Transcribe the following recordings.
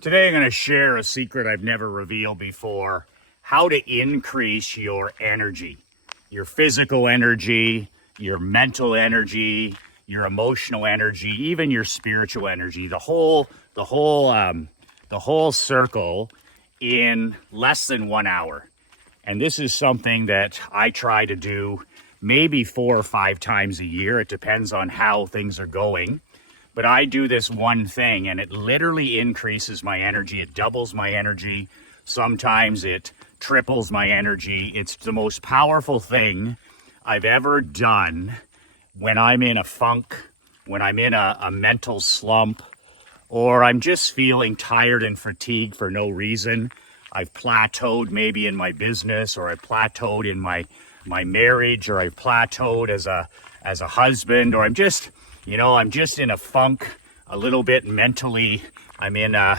Today I'm going to share a secret I've never revealed before: how to increase your energy, your physical energy, your mental energy, your emotional energy, even your spiritual energy, the whole circle in less than 1 hour. And this is something that I try to do maybe 4 or 5 times a year. It depends on how things are going. But I do this one thing and it literally increases my energy. It doubles my energy. Sometimes it triples my energy. It's the most powerful thing I've ever done when I'm in a funk, when I'm in a mental slump, or I'm just feeling tired and fatigued for no reason. I've plateaued maybe in my business, or I've plateaued in my marriage, or I've plateaued as a husband, or I'm just in a funk a little bit mentally. I'm in a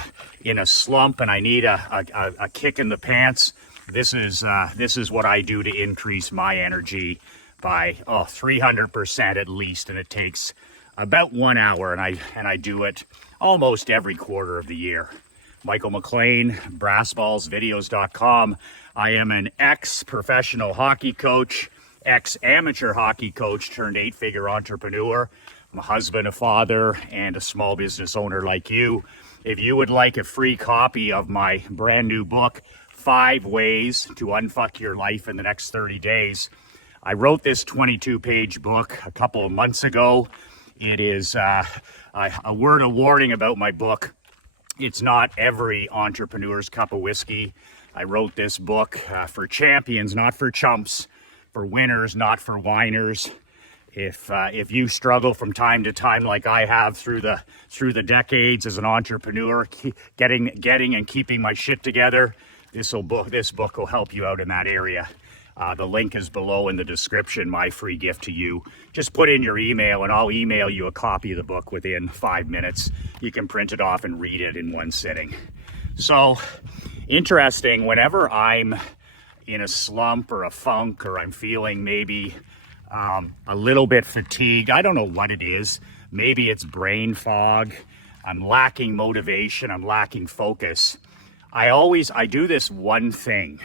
slump and I need a kick in the pants. This is what I do to increase my energy by 300% at least, and it takes about 1 hour, and I do it almost every quarter of the year. Michael McLean, brassballsvideos.com. I am an ex-professional hockey coach, ex-amateur hockey coach turned 8-figure entrepreneur. I'm a husband, a father, and a small business owner like you. If you would like a free copy of my brand new book, 5 Ways to Unfuck Your Life in the Next 30 Days, I wrote this 22-page book a couple of months ago. It is a word of warning about my book: it's not every entrepreneur's cup of whiskey. I wrote this book for champions, not for chumps, for winners, not for whiners. If you struggle from time to time, like I have through the decades as an entrepreneur, getting and keeping my shit together, this book will help you out in that area. The link is below in the description, my free gift to you. Just put in your email and I'll email you a copy of the book within 5 minutes. You can print it off and read it in one sitting. So, interesting, whenever I'm in a slump or a funk, or I'm feeling maybe a little bit fatigued, I don't know what it is. Maybe it's brain fog. I'm lacking motivation. I'm lacking focus. I do this one thing.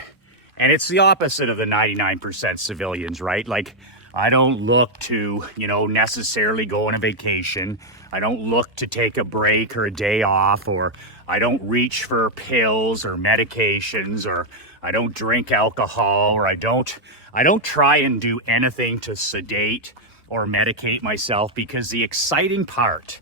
And it's the opposite of the 99% civilians, right? Like, I don't look to, necessarily go on a vacation. I don't look to take a break or a day off, or I don't reach for pills or medications, or I don't drink alcohol, or I don't try and do anything to sedate or medicate myself, because the exciting part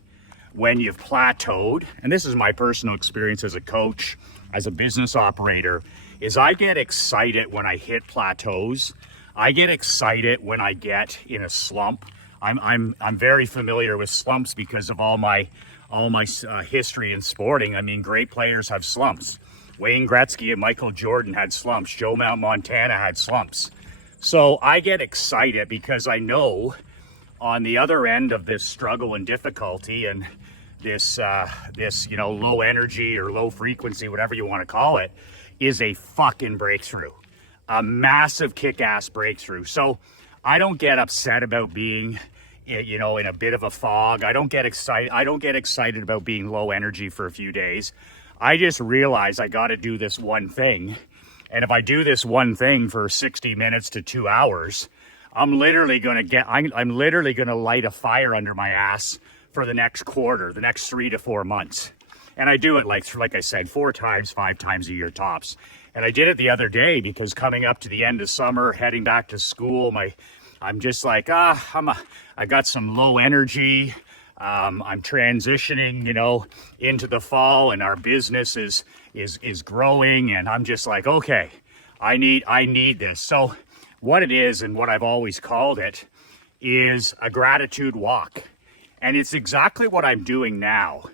when you've plateaued, and this is my personal experience as a coach, as a business operator, is I get excited when I hit plateaus. I get excited when I get in a slump. I'm very familiar with slumps because of all my history in sporting. I mean, great players have slumps. Wayne Gretzky and Michael Jordan had slumps. Joe Montana had slumps. So I get excited because I know on the other end of this struggle and difficulty and this low energy or low frequency, whatever you want to call it, is a fucking breakthrough, a massive kick-ass breakthrough. So I don't get upset about being, in a bit of a fog. I don't get excited about being low energy for a few days. I just realize I got to do this one thing. And if I do this one thing for 60 minutes to 2 hours, I'm literally going to light a fire under my ass for the next quarter, the next 3 to 4 months. And I do it, like I said, 4 times, 5 times a year tops. And I did it the other day because coming up to the end of summer, heading back to school, I'm just like, I got some low energy. I'm transitioning, into the fall, and our business is growing, and I'm just like, okay, I need this. So what it is, and what I've always called it, is a gratitude walk. And it's exactly what I'm doing now.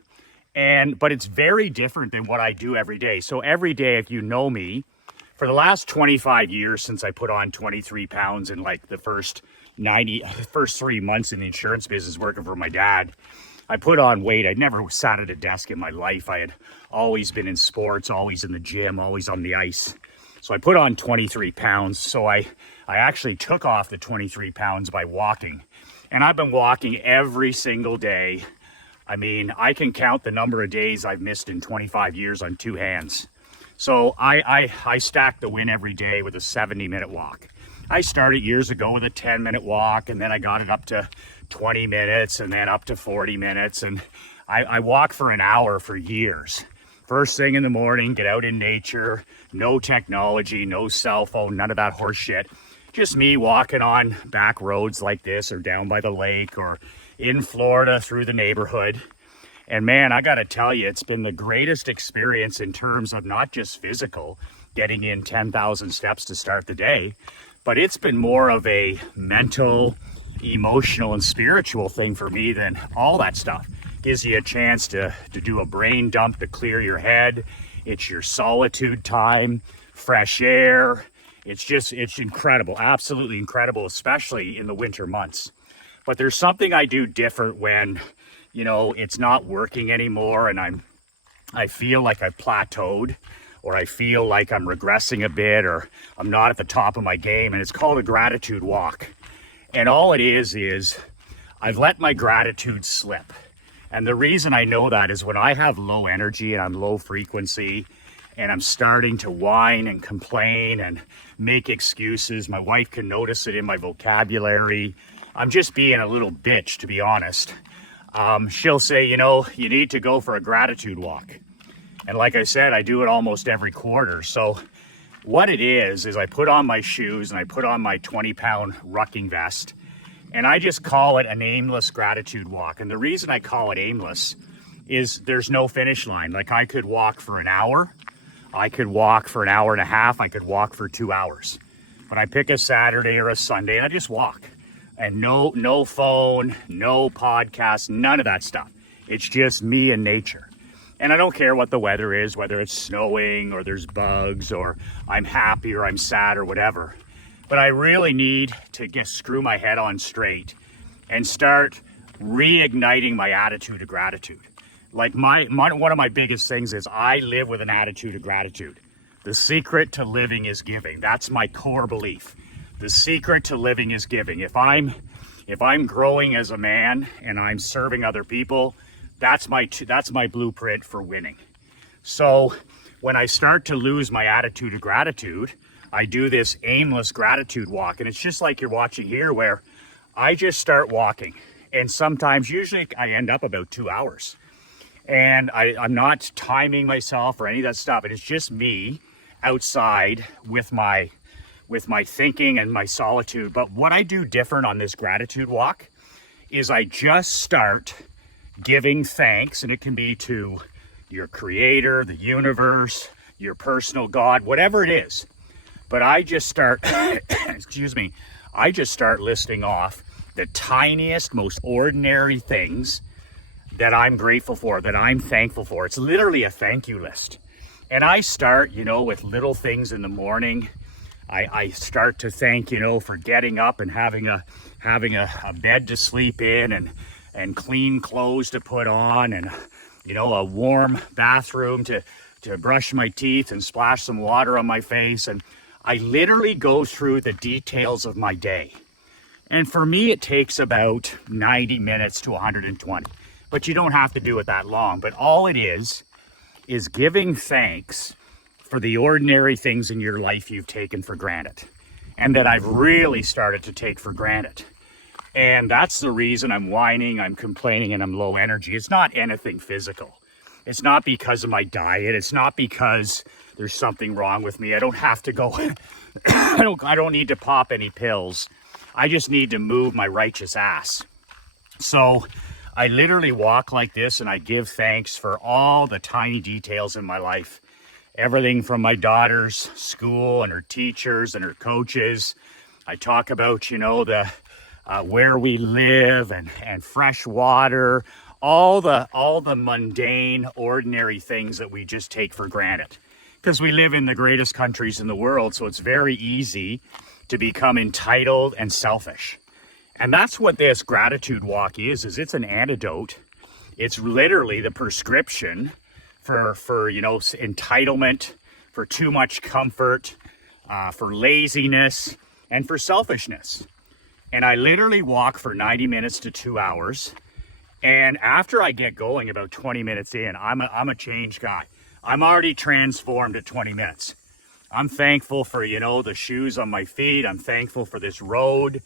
But it's very different than what I do every day. So every day, if you know me, for the last 25 years, since I put on 23 pounds in like the first 3 months in the insurance business working for my dad, I put on weight. I'd never sat at a desk in my life. I had always been in sports, always in the gym, always on the ice. So I put on 23 pounds. So I actually took off the 23 pounds by walking. And I've been walking every single day I mean, I can count the number of days I've missed in 25 years on two hands. So I stack the win every day with a 70-minute walk. I started years ago with a 10-minute walk, and then I got it up to 20 minutes and then up to 40 minutes. And I walk for an hour for years. First thing in the morning, get out in nature, no technology, no cell phone, none of that horse shit. Just me walking on back roads like this or down by the lake or in Florida through the neighborhood. And man, I gotta tell you, it's been the greatest experience in terms of not just physical, getting in 10,000 steps to start the day, but it's been more of a mental, emotional, and spiritual thing for me than all that stuff. Gives you a chance to do a brain dump to clear your head. It's your solitude time, fresh air. It's incredible, absolutely incredible, especially in the winter months. But there's something I do different when, you know, it's not working anymore and I feel like I've plateaued, or I feel like I'm regressing a bit, or I'm not at the top of my game, and it's called a gratitude walk. And all it is I've let my gratitude slip. And the reason I know that is when I have low energy and I'm low frequency and I'm starting to whine and complain and make excuses, my wife can notice it in my vocabulary. I'm just being a little bitch, to be honest. She'll say, you know, you need to go for a gratitude walk. And like I said, I do it almost every quarter. So what it is I put on my shoes and I put on my 20-pound rucking vest, and I just call it an aimless gratitude walk. And the reason I call it aimless is there's no finish line. Like I could walk for an hour, I could walk for an hour and a half, I could walk for 2 hours. But I pick a Saturday or a Sunday and I just walk. And no phone, no podcast, none of that stuff. It's just me and nature. And I don't care what the weather is, whether it's snowing or there's bugs or I'm happy or I'm sad or whatever. But I really need to screw my head on straight and start reigniting my attitude of gratitude. Like one of my biggest things is I live with an attitude of gratitude. The secret to living is giving. That's my core belief. The secret to living is giving. If I'm growing as a man and I'm serving other people, that's my blueprint for winning. So when I start to lose my attitude of gratitude, I do this aimless gratitude walk. And it's just like you're watching here, where I just start walking. And sometimes, usually I end up about 2 hours. And I'm not timing myself or any of that stuff. And it's just me outside with my thinking and my solitude. But what I do different on this gratitude walk is I just start giving thanks. And it can be to your creator, the universe, your personal God, whatever it is. But I just start, I just start listing off the tiniest, most ordinary things that I'm grateful for, that I'm thankful for. It's literally a thank you list. And I start, with little things in the morning. I start to thank, for getting up and having a bed to sleep in and clean clothes to put on and, a warm bathroom to brush my teeth and splash some water on my face. And I literally go through the details of my day. And for me, it takes about 90 minutes to 120. But you don't have to do it that long. But all it is giving thanks for the ordinary things in your life you've taken for granted. And that I've really started to take for granted. And that's the reason I'm whining, I'm complaining, and I'm low energy. It's not anything physical. It's not because of my diet. It's not because there's something wrong with me. I don't have to go, I don't need to pop any pills. I just need to move my righteous ass. So I literally walk like this and I give thanks for all the tiny details in my life. Everything from my daughter's school and her teachers and her coaches. I talk about, the where we live and fresh water, all the mundane, ordinary things that we just take for granted. Because we live in the greatest countries in the world, so it's very easy to become entitled and selfish. And that's what this gratitude walk is it's an antidote. It's literally the prescription for entitlement, for too much comfort, for laziness, and for selfishness. And I literally walk for 90 minutes to 2 hours. And after I get going about 20 minutes in, I'm a changed guy. I'm already transformed at 20 minutes. I'm thankful for, you know, the shoes on my feet. I'm thankful for this road.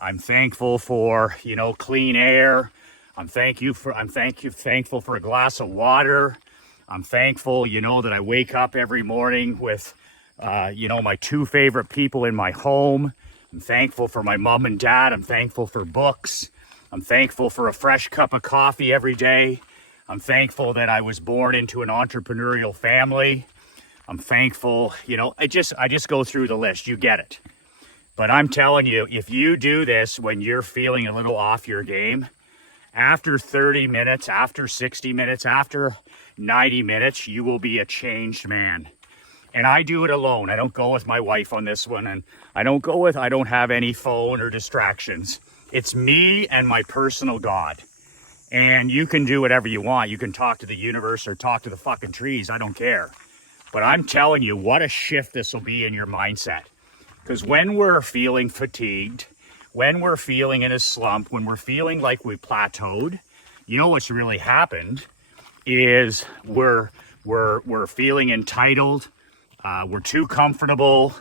I'm thankful for, you know, clean air. I'm thankful for a glass of water. I'm thankful, you know, that I wake up every morning with, you know, my two favorite people in my home. I'm thankful for my mom and dad. I'm thankful for books. I'm thankful for a fresh cup of coffee every day. I'm thankful that I was born into an entrepreneurial family. I'm thankful, you know, I just go through the list. You get it. But I'm telling you, if you do this when you're feeling a little off your game, after 30 minutes, after 60 minutes, after 90 minutes, you will be a changed man. And I do it alone. I don't go with my wife on this one. And I don't have any phone or distractions. It's me and my personal God. And you can do whatever you want. You can talk to the universe or talk to the fucking trees. I don't care. But I'm telling you, what a shift this will be in your mindset. Because when we're feeling fatigued, when we're feeling in a slump, when we're feeling like we plateaued, you know what's really happened is we're feeling entitled. We're too comfortable.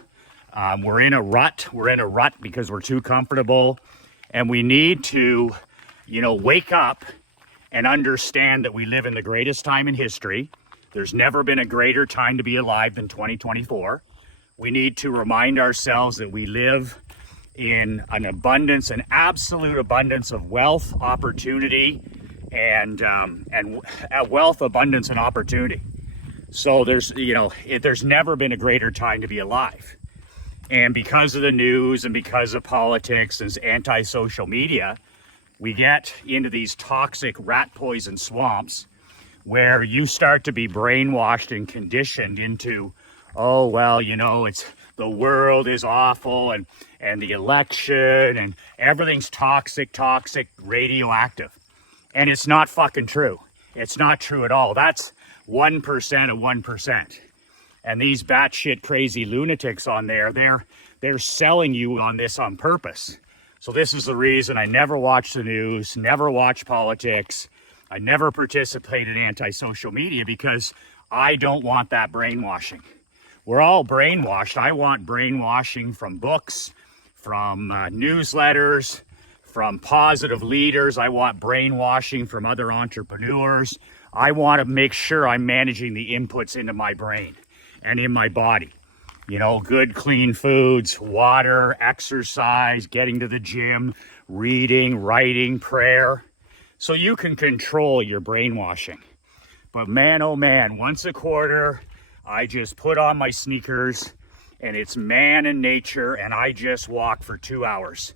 We're in a rut. We're in a rut because we're too comfortable. And we need to, you know, wake up and understand that we live in the greatest time in history. There's never been a greater time to be alive than 2024. We need to remind ourselves that we live in an abundance, an absolute abundance of wealth, opportunity, and wealth, abundance, and opportunity. So there's never been a greater time to be alive. And because of the news and because of politics and anti-social media, we get into these toxic rat poison swamps where you start to be brainwashed and conditioned into, oh, well, you know, it's the world is awful and the election and everything's toxic, radioactive. And it's not fucking true. It's not true at all. That's 1% of 1%. And these batshit crazy lunatics on there, they're selling you on this on purpose. So this is the reason I never watch the news, never watch politics. I never participate in anti-social media because I don't want that brainwashing. We're all brainwashed. I want brainwashing from books, from newsletters, from positive leaders. I want brainwashing from other entrepreneurs. I want to make sure I'm managing the inputs into my brain and in my body. You know, good, clean foods, water, exercise, getting to the gym, reading, writing, prayer. So you can control your brainwashing. But man, oh man, once a quarter, I just put on my sneakers and it's man and nature and I just walk for 2 hours.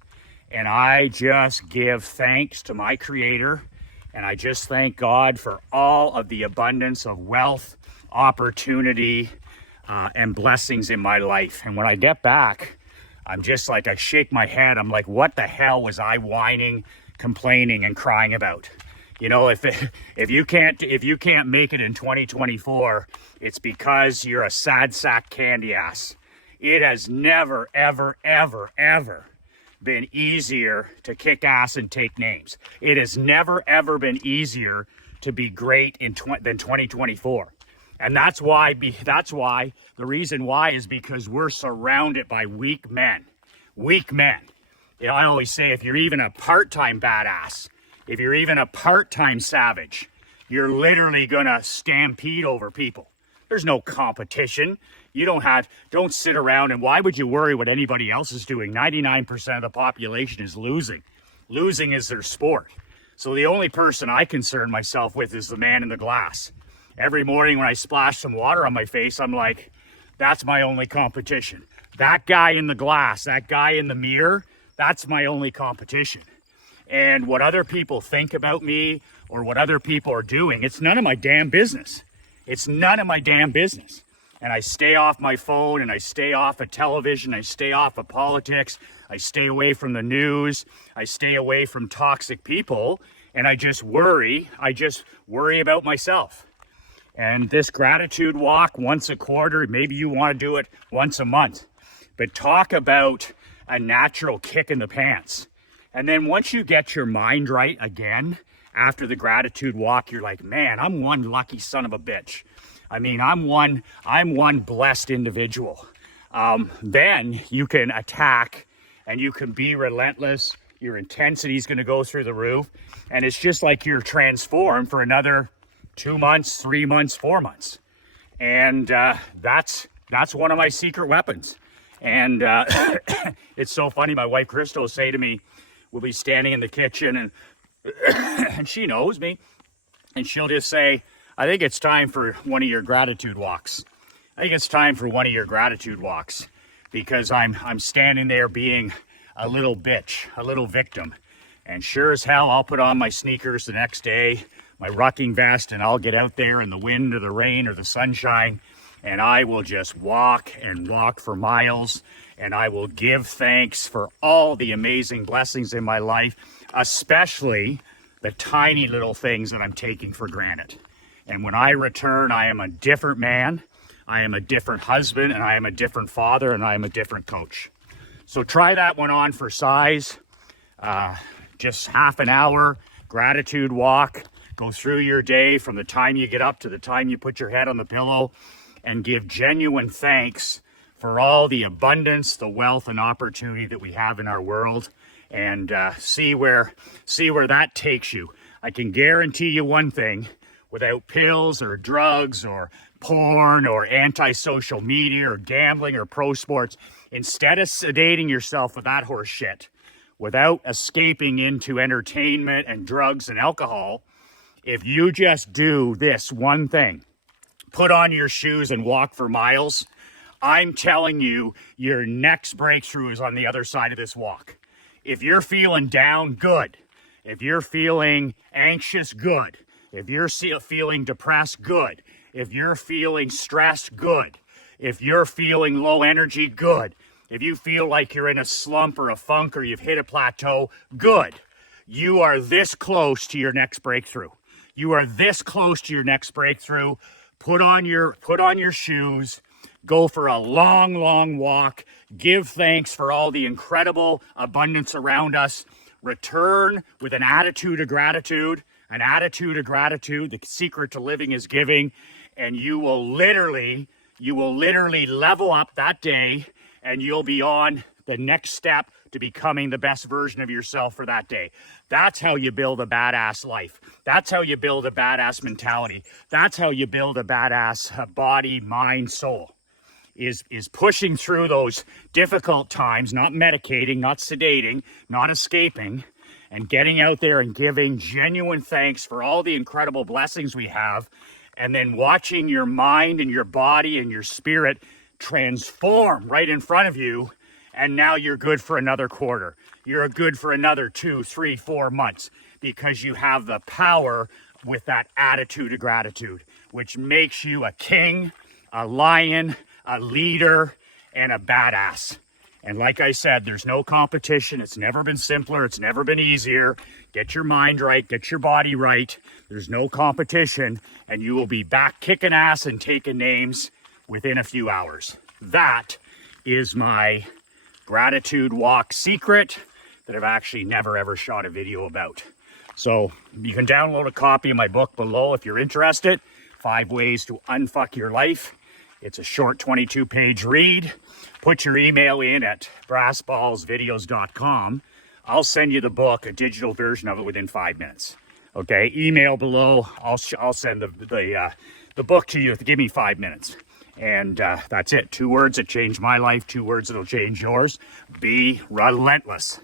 And I just give thanks to my Creator and I just thank God for all of the abundance of wealth, opportunity, and blessings in my life. And when I get back, I'm just like, I shake my head. I'm like, what the hell was I whining, complaining, and crying about? You know, if you can't make it in 2024, it's because you're a sad sack candy ass. It has never, ever, ever, ever been easier to kick ass and take names. It has never, ever been easier to be great than 2024. And that's why the reason why is because we're surrounded by weak men. Weak men. You know, I always say if you're even a part-time badass, if you're even a part-time savage, you're literally gonna stampede over people. There's no competition. You don't sit around and why would you worry what anybody else is doing? 99% of the population is losing. Losing is their sport. So the only person I concern myself with is the man in the glass. Every morning when I splash some water on my face, I'm like, that's my only competition. That guy in the glass, that guy in the mirror, that's my only competition. And what other people think about me or what other people are doing, it's none of my damn business. It's none of my damn business. And I stay off my phone and I stay off of television. I stay off of politics. I stay away from the news. I stay away from toxic people. And I just worry about myself. And this gratitude walk once a quarter, maybe you want to do it once a month. But talk about a natural kick in the pants. And then once you get your mind right again, after the gratitude walk, you're like, man, I'm one lucky son of a bitch. I mean, I'm one blessed individual. Then you can attack and you can be relentless. Your intensity is going to go through the roof. And it's just like you're transformed for another 2 months, 3 months, 4 months. And that's one of my secret weapons. And it's so funny. My wife, Crystal, will say to me, we'll be standing in the kitchen and and she knows me. And she'll just say, I think it's time for one of your gratitude walks. I think it's time for one of your gratitude walks, because I'm standing there being a little bitch, a little victim. And sure as hell, I'll put on my sneakers the next day, my rucking vest, and I'll get out there in the wind or the rain or the sunshine, and I will just walk and walk for miles, and I will give thanks for all the amazing blessings in my life, especially the tiny little things that I'm taking for granted. And when I return, I am a different man, I am a different husband, and I am a different father, and I am a different coach. So try that one on for size. Just half an hour gratitude walk. Go through your day from the time you get up to the time you put your head on the pillow, and give genuine thanks for all the abundance, the wealth, and opportunity that we have in our world, and see where that takes you. I can guarantee you one thing: without pills or drugs or porn or anti-social media or gambling or pro sports, instead of sedating yourself with that horse shit, without escaping into entertainment and drugs and alcohol, if you just do this one thing, put on your shoes and walk for miles, I'm telling you, your next breakthrough is on the other side of this walk. If you're feeling down, good. If you're feeling anxious, good. If you're feeling depressed, good. If you're feeling stressed, good. If you're feeling low energy, good. If you feel like you're in a slump or a funk or you've hit a plateau, good. You are this close to your next breakthrough. You are this close to your next breakthrough. Put on your shoes, go for a long, long walk, give thanks for all the incredible abundance around us, return with an attitude of gratitude. An attitude of gratitude. The secret to living is giving, and you will literally level up that day, and you'll be on the next step to becoming the best version of yourself for that day. That's how you build a badass life. That's how you build a badass mentality. That's how you build a badass body, mind, soul. Is pushing through those difficult times, not medicating, not sedating, not escaping, and getting out there and giving genuine thanks for all the incredible blessings we have, and then watching your mind and your body and your spirit transform right in front of you, and now you're good for another quarter. You're good for another 2, 3, 4 months, because you have the power with that attitude of gratitude, which makes you a king, a lion, a leader, and a badass. And like I said, there's no competition. It's never been simpler. It's never been easier. Get your mind right. Get your body right. There's no competition. And you will be back kicking ass and taking names within a few hours. That is my gratitude walk secret that I've actually never ever shot a video about. So you can download a copy of my book below if you're interested. 5 Ways to Unfuck Your Life. It's a short 22-page read. Put your email in at brassballsvideos.com. I'll send you the book, a digital version of it, within 5 minutes. Okay, email below. I'll send the book to you. Give me 5 minutes. And that's it. 2 words that changed my life. 2 words that'll change yours. Be relentless.